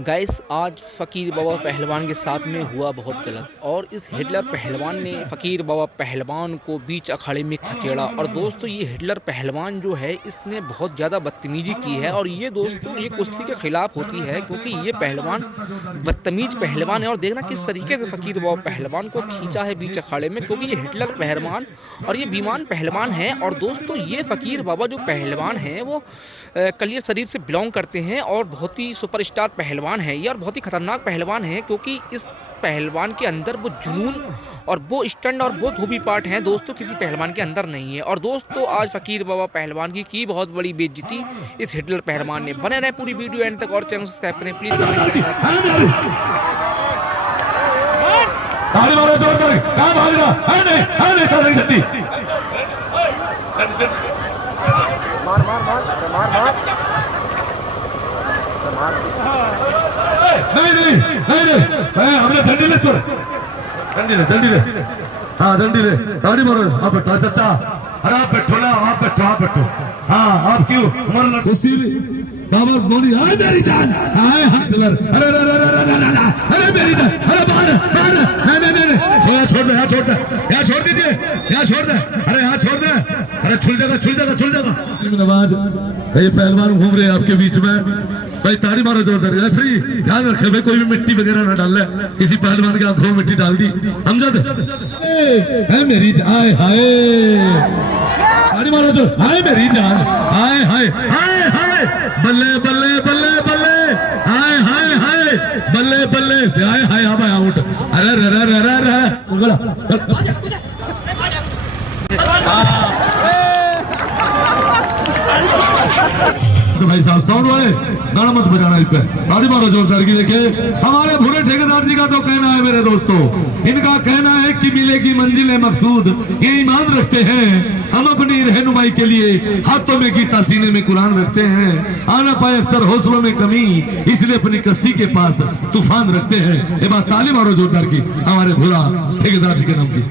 Guys आज फ़कीर बाबा पहलवान के साथ में हुआ बहुत गलत और इस हिटलर पहलवान ने फ़कीर बाबा पहलवान को बीच अखाड़े में खचेड़ा। और दोस्तों ये हिटलर पहलवान जो है इसने बहुत ज़्यादा बदतमीजी की है और ये दोस्तों ये कुश्ती के ख़िलाफ़ होती है क्योंकि ये पहलवान बदतमीज पहलवान है। और देखना किस तरीके से फ़कीर बाबा पहलवान को खींचा है बीच अखाड़े में, क्योंकि ये हिटलर पहलवान और ये बीमान पहलवान है। और दोस्तों ये फ़कीर बाबा जो पहलवान हैं वो कलियर शरीफ से बिलोंग करते हैं और बहुत ही सुपरस्टार पहलवान है ये और बहुत ही खतरनाक पहलवान है, क्योंकि इस पहलवान के अंदर वो जुनून और वो स्टंट और वो धोबी पार्ट हैं दोस्तों किसी पहलवान के अंदर नहीं है। और दोस्तों आज फ़कीर बाबा पहलवान की बहुत बड़ी बेइज्जती इस हिटलर पहलवान ने। बने रहे पूरी वीडियो एंड तक और चैनल सब्सक्राइब करें प्लीज, कमेंट नहीं हमने झंडी ले झंडी ले हाँ झंडी ले गाड़ी मारो। आप बैठो चाचा, अरे आप बैठो ना, आप बैठो हाँ आप क्यों हमारा कुश्ती बाबा बोली हाय मेरी जान हाय हिटलर अरे अरे अरे अरे अरे मेरी जान अरे बाहर नहीं छोड़ दीजिए यहाँ छोड़ दे अरे यहाँ छोड़ दे अरे छुल जाएगा नवाज ये पहलवान घूम रहे हैं आपके बीच में भाई, ताड़ी मारो जोरदार। रेफरी ध्यान रखे भाई कोई भी मिट्टी वगैरह ना डाल ले, किसी पहलवान के आंखों में मिट्टी डाल दी हमजद है मेरी हाय हाय ताड़ी मारो जो हाय मेरी जान हाय हाय हाय हाय बल्ले बल्ले बल्ले बल्ले हाय हाय हाय बल्ले बल्ले हाय हाय अब आउट अरे रे रे रे रे भाई साहब साउंड वाले गाना मत बजाना इस पे, ताड़ी मारो जोरदार की। देखिए हमारे भूरे ठेकेदार जी का तो कहना है मेरे दोस्तों, इनका कहना है कि मिलेगी मंजिल मकसूद, ये ईमान रखते हैं हम अपनी रहनुमाई के लिए हाथों में गीता सीने में कुरान रखते हैं, आना पाए अक्सर हौसलों में कमी इसलिए अपनी कश्ती के पास तूफान रखते हैं। ये बात ताली मारो जोरदार की हमारे भूरा ठेकेदार जी के नाम की।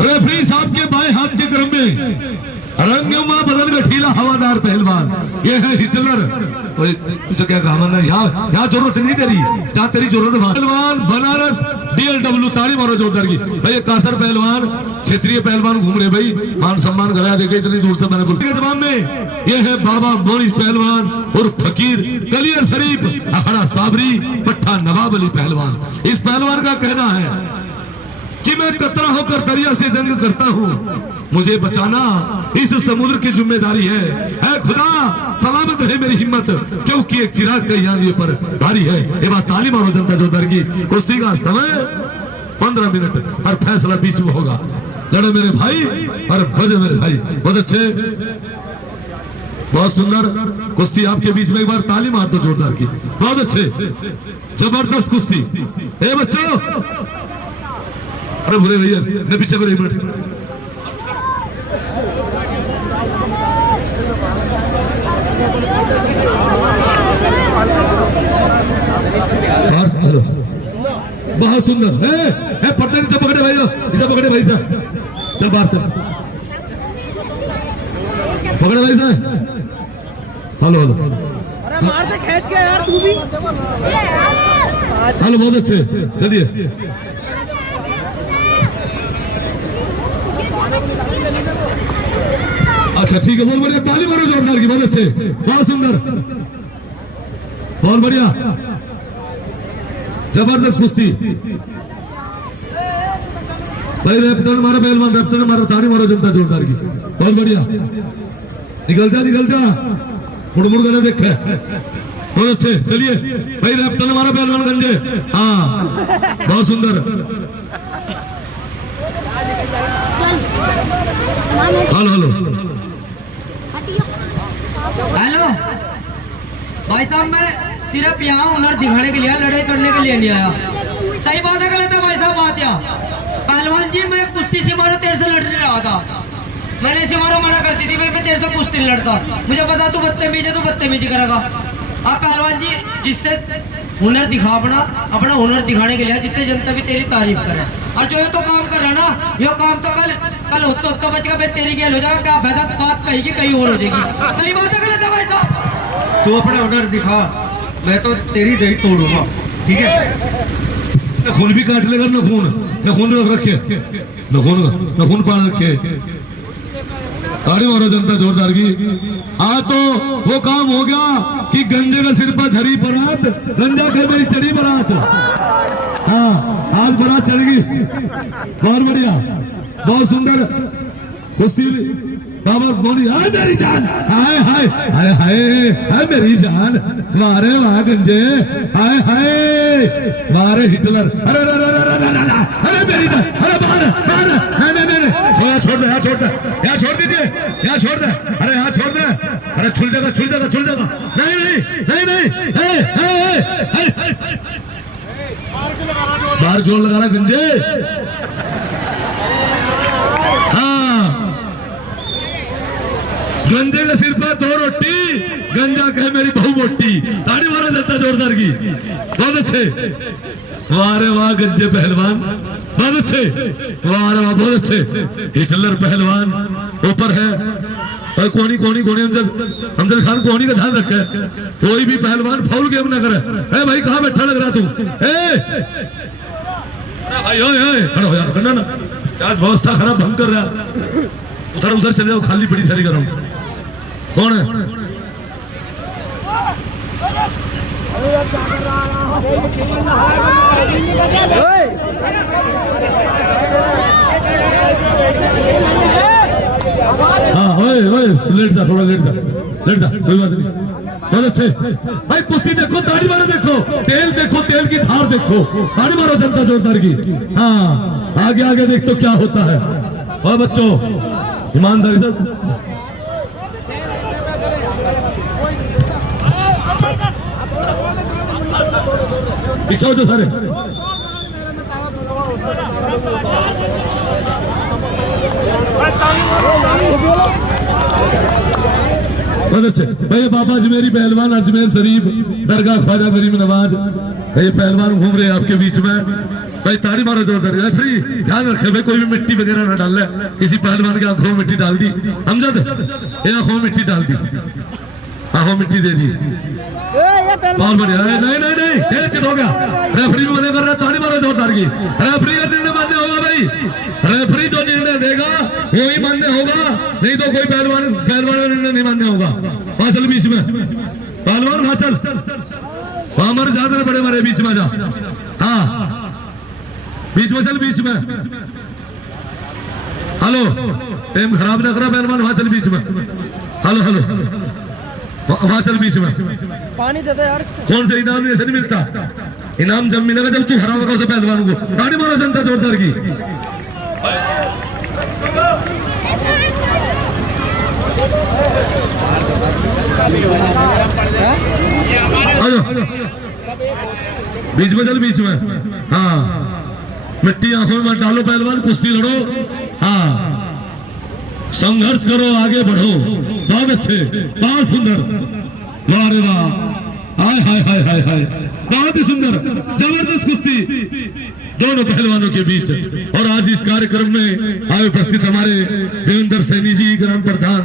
रेफरी साहब के बाएं हाथ के क्रम में रंगमा बदन में ठीला हवादार पहलवान ये है हिटलर। तो क्या कहा मैंने, यहाँ जरूरत नहीं तेरी, जहाँ तेरी जरूरत है पहलवान बनारस DLW ताड़ी मारो जोरदार की। भाई कासर पहलवान क्षेत्रीय पहलवान घूम रहे भाई, मान सम्मान कराया देखे इतनी दूर से मैंने बोल के जवाब में ये है बाबा मोनिस पहलवान और फकीर कलियर शरीफ अखाड़ा साबरी पट्टा नवाब अली पहलवान। इस पहलवान का कहना है कि मैं कतरा होकर दरिया से जंग करता हूँ, मुझे बचाना इस समुद्र की जिम्मेदारी है। ऐ खुदा सलामत है मेरी हिम्मत, क्योंकि एक चिराग का यान ये पर भारी है। ये बात ताली मारो जनता जोरदार की। कुश्ती का समय 15 मिनट और फैसला बीच में होगा। लड़े मेरे भाई और बजे मेरे भाई, बहुत अच्छे बहुत सुंदर कुश्ती आपके बीच में, एक बार ताली मार दो जोरदार की। बहुत अच्छे जबरदस्त कुश्ती। ए बच्चों अरे भूरे भैया ने पीछे करो एक मिनट। बहुत सुंदर है पर्दे नीचे पकड़े भाई, इसे पकड़े भाई साहब, चल बाहर चल पकड़े भाई साहब। हेलो हेलो अरे मार दे खींच के यार तू भी। हेलो बहुत अच्छे चलिए। अच्छा ठीक है बहुत बढ़िया, ताली मारो जोरदार की। बहुत अच्छे बहुत सुंदर बहुत बढ़िया जबरदस्त कुश्ती भाई। रेफ्टन मारो पहलवान, रेफ्टन मारो, ताली मारो जनता जोरदार की। बहुत बढ़िया, निकल जा मुड़ कर देखा बहुत अच्छे। चलिए भाई रेफ्टन मारो पहलवान गंजे, हाँ बहुत सुंदर। हेलो हेलो भाई साहब, मैं सिर्फ यहाँ हुनर दिखाने के लिए, लड़ाई करने के लिए नहीं आया। सही बात है गलत है भाई साहब बात? या पहलवान जी मैं कुश्ती से मारो तेरे से लड़ने रहा था, मैंने इसे मारो मना करती थी भाई, मैं तेरे से कुश्ती नहीं लड़ता। मुझे पता तू बदतमीज है, तू बदतमीजी करेगा। आप पहलवान जी जिससे हुनर दिखा, अपना हुनर दिखाने के लिए जिससे जनता भी तेरी तारीफ करे। और जो ये तो काम कर रहा ना, ये काम तो कल कल होता बच गया फिर तेरी गेल हो जाएगा, क्या फायदा बात कही कि कहीं और हो जाएगी। सही बात है गलत है भाई साहब? तू अपना ऑर्डर दिखा, मैं तो तेरी दही तोड़ूंगा, ठीक है? खून भी काट लेगा, नखून रख रखे, नखून पान रखे। ताड़ी मारो जनता जोरदार की। आज तो वो काम हो गया कि गंजे का सिर पर धरी बारात, गंजा के मेरी चढ़ी बारात। हाँ, आज बारात चढ़ गई, बहुत बढ़िया, बहुत सुंदर कुश्ती। बाबा बोली हाय मेरी जान, हाय हाय हाय हाय हाय मेरी जान, मारे वाह गंजे, हाय हाय मारे हिटलर, अरे अरे अरे अरे अरे अरे मेरी जान, अरे मार मार, नहीं यहाँ छोड़ दे, यहाँ छोड़ दे, यहाँ छोड़ दीजिए, यहाँ छोड़ दे, अरे यहाँ छोड़ दे, अरे छुल जाएगा, नहीं, बाहर जोर लगा रहा गंजे। गंजे के सिर पर 2 रोटी, गंजा कहे मेरी बहू मोटी। ताड़ी मारा जाता जोरदार की, बहुत अच्छे, वाह रे वाह गंजे पहलवान, बहुत अच्छे, वाह रे वाह बहुत अच्छे। हिटलर पहलवान ऊपर है, और कोनी हमजद खान कोनी का ध्यान रखे, कोई भी पहलवान फाउल गेम ना करे। ए भाई कहाँ बैठा लग रहा तू, भाई ओए खड़ा हो यार, करना ना, आज व्यवस्था खराब भंग कर रहा। उधर चले जाओ, खाली पड़ी सारी कराऊं। कौन है? हाँ ओए लेट जा, थोड़ा लेट जा, कोई बात नहीं, बहुत अच्छे भाई। कुश्ती देखो, ताड़ी मारो, देखो तेल की धार देखो, ताड़ी मारो जनता जोरदार की। हाँ आगे देख तो क्या होता है। और बच्चों ईमानदारी से पीछे जो सारे भैया बाबा अजमेरी पहलवान अजमेर शरीफ दरगाह ख्वाजा गरीब नवाज, ये पहलवान घूम रहे हैं आपके बीच में भाई। ताड़ी मारो जोरदार, रेफरी ध्यान रखे भाई, कोई भी मिट्टी वगैरह ना डाल ले, किसी पहलवान के आंखों में मिट्टी डाल दी, हमजद ये आंखों में मिट्टी डाल दी, आंखों में मिट्टी दे दी, बहुत बढ़िया। नहीं खेल चित हो गया, रेफरी भी मना कर रहा है, ताड़ी मारो जोरदार की। रेफरी का निर्णय मान्य होगा भाई, रेफरी जो निर्णय देगा वही मान्य होगा, नहीं तो कोई पहलवान का निर्णय नहीं मान्य होगा। वहां चल बीच में, पहलवान वहां चल, वहां हमारे ज्यादा बड़े मारे बीच में जा, हाँ बीच में चल, बीच में। हेलो टाइम खराब ना करा पहलवान, वहां चल बीच में, हेलो वहां चल बीच में। पानी दे दे यार। कौन से इनाम ऐसे नहीं मिलता, इनाम जब मिलेगा जब तू हरावेगा उसे पहलवान को। ताड़ी मारो जनता जोरदार की। बीच में चल, बीच में, हाँ मिट्टी आंखों में मत डालो पहलवान, कुश्ती लड़ो, हाँ संघर्ष करो, आगे बढ़ो, बहुत अच्छे, बहुत सुंदर, वाह रे वाह, हाय हाय हाय हाय हाय, बहुत ही सुंदर जबरदस्त कुश्ती दोनों पहलवानों के बीच। और आज इस कार्यक्रम में आए उपस्थित हमारे देवेंद्र सैनी जी, ग्राम प्रधान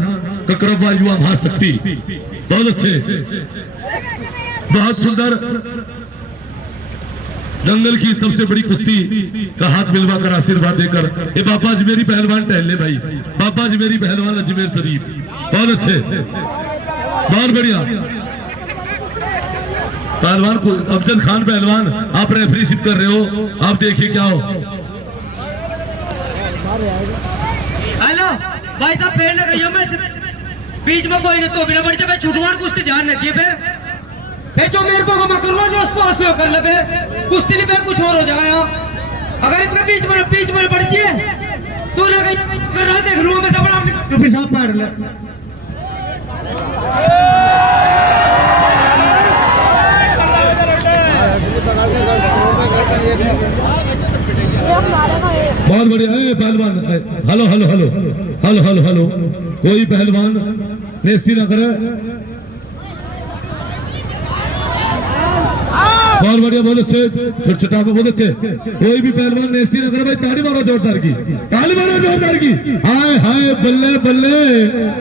ककरवा युवा महाशक्ति, बहुत अच्छे, बहुत सुंदर, दंगल की सबसे बड़ी कुश्ती का हाथ मिलवाकर आशीर्वाद देकर ये बाबा अजमेरी पहलवान टहले भाई, बाबा अजमेरी पहलवान अजमेर शरीफ, बहुत अच्छे, बहुत बढ़िया पहलवान को। अफजल खान पहलवान आप रेफरीशिप कर रहे हो, आप देखिए क्या हो। हेलो भाई साहब, फेर ना कहियो, मैं बीच में कोई तो बिना बढ़ जाए, छुटवाड़ कुश्ती ध्यान रखिए। फिर जो मेरे को मैं करवा जो पास में कर ले, फिर कुश्ती नहीं, फिर कुछ और हो जाएगा यहाँ। अगर इनके बीच में बढ़ जाए तो ना कहीं कर रहा देख लूंगा मैं सब, तू पेशाब पाड़ ले। बहुत बढ़िया है पहलवान। Hello hello hello hello hello hello, कोई पहलवान नेस्ती ना करे, बहुत बढ़िया, बहुत अच्छे, छोटे छोटा में बहुत अच्छे। कोई भी पहलवान नेस्ती न करे भाई, ताली मारो जोरदार की, ताली मारो जोरदार की। हाय हाय बल्ले बल्ले,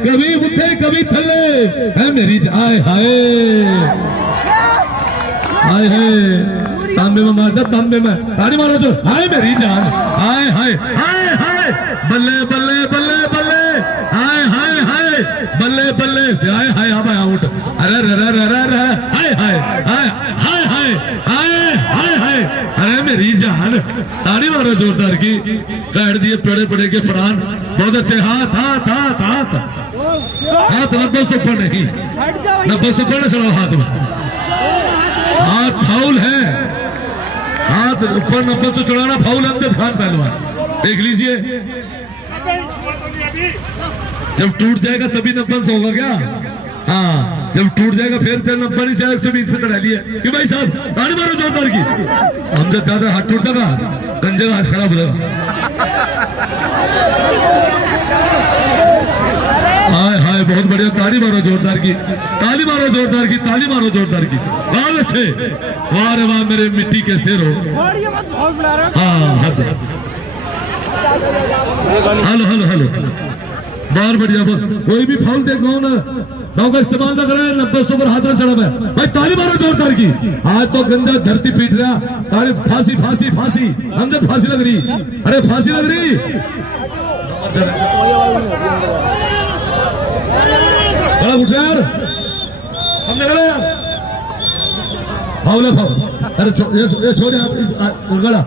कभी उठे कभी थल्ले है मेरी, हाय हाय हाय हाय, तांबे में मारता तांबे में, ताली मारो जो, हाय मेरी जान, हाय हाय हाय हाय, बल्ले बल्ले बल्ले बल्ले, हाय हाय हाय बल्ले बल्ले, हाय हाय हाँ भाई आउट, अरे रे रे रे रे रे, हाय हाय हाय हाय हाय हाय हाय हाय, अरे मेरी जान, ताली मारो जोरदार की। काट दिए पड़े पड़े के फरान, बहुत अच्छे, हाथ हाथ हाथ हाथ हाथ, 90 से ऊपर नहीं, 90 से ऊपर चढ़ाओ हाथ में, हाथ फाउल है, हाथ ऊपर 90 तो चढ़ाना फाउल है। अमजद खान पहलवान देख लीजिए, जब टूट जाएगा तभी 90 से होगा क्या? हाँ, जब टूट जाएगा फिर 90 नहीं चाहे 120 पे चढ़ा लिया कि भाई साहब ताली मारो जोरदार की। अमजद ज्यादा हाथ टूटता का, गंजे का हाथ खराब होगा। हाय हाय बहुत बढ़िया, ताली मारो जोरदार की, ताली मारो जोरदार की, ताली मारो जोरदार की, बहुत अच्छे, वाह रे वाह मेरे मिट्टी के शेर हो। हाँ हेलो हेलो हेलो, बहुत बढ़िया, बहुत। कोई भी फाउल देख रहा हूँ ना, नाव का इस्तेमाल ना करे, 90 पर हाथ में चढ़ा हुआ है भाई, ताली मारो जोरदार की। आज तो गंजा धरती पीट रहा, ताली, फांसी फांसी फांसी, हमसे फांसी लग रही, अरे फांसी लग रही, बड़ा उठ यार, हमने गड़ा यार, फाउल है फाउल, अरे ये छोड़ यार, गड़ा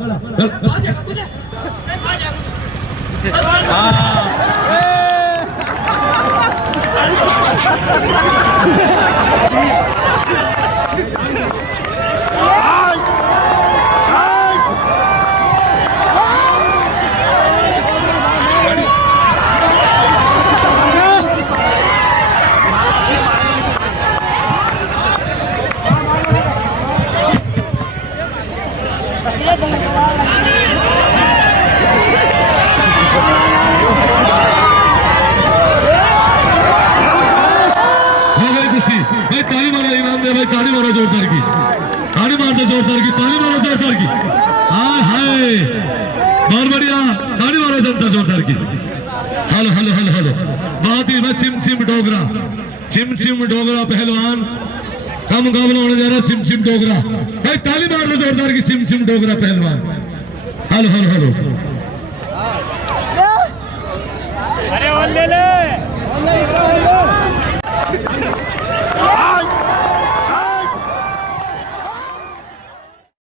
भाई, ताली मारो जोरदार की, ताली मार दो जोरदार की, ताली मारो जोरदार की, हाय हाय बहुत बढ़िया, ताली मारो जनता जोरदार की। हेलो हेलो हेलो हेलो, बात ही चिम चिम डोगरा, चिम चिम डोगरा पहलवान का मुकाबला होने जा रहा है, चिम चिम डोगरा भाई, ताली मार दो जोरदार की, चिम चिम डोगरा पहलवान। Hello hello hello,